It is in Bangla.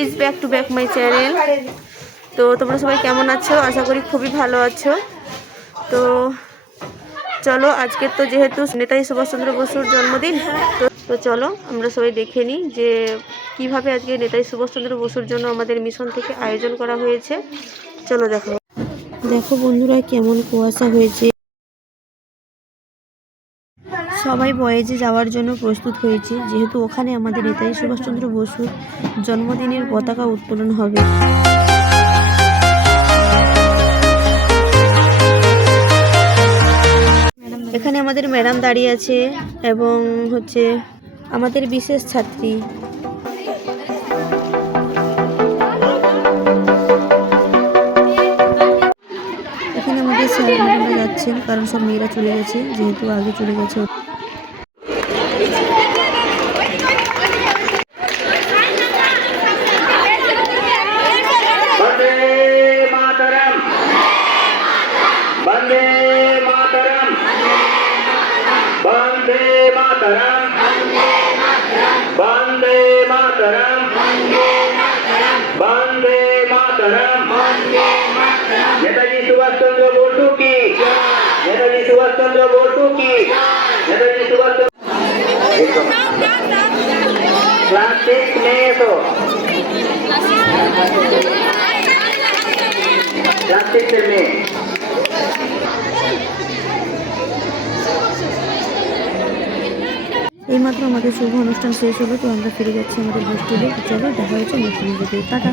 Guys, back to back my channel. তো তোমরা সবাই কেমন আছো? আশা করি খুবই ভালো আছো। তো চলো, আজকে তো যেহেতু নেতাজি সুভাষচন্দ্র বসুর জন্মদিন, তো চলো আমরা সবাই দেখে নিই যে কিভাবে আজকে নেতাজি সুভাষচন্দ্র বসুর জন্য আমাদের মিশন থেকে আয়োজন করা হয়েছে। চলো দেখো। দেখো বন্ধুরা, কেমন কুয়াশা হয়েছে। সবাই বয়েজে যাওয়ার জন্য প্রস্তুত হয়েছে, যেহেতু ওখানে আমাদের নেতাজি সুভাষচন্দ্র বসুর জন্মদিনের পতাকা উত্তোলন হবে। এখানে আমাদের ম্যাডাম দাঁড়িয়ে আছে এবং হচ্ছে আমাদের বিশেষ ছাত্রী। এখানে আমাদের স্যার ম্যাডামরা যাচ্ছেন, কারণ সব মেয়েরা চলে গেছে, যেহেতু আগে চলে গেছে। नेताजी सुभाष चंद्र बोसु की, नेताजी सुभाष चंद्र बोसु की, नेताजी सुभाष चंद्र। क्लास 6 में तो क्लास 6 में এইমাত্র আমাদের শুভ অনুষ্ঠান শেষ হলো, তো আমরা ফিরে যাচ্ছি আমাদের হোস্টেলে। চলো দেখা হচ্ছে নেক্সট ভিডিওতে। টাটা।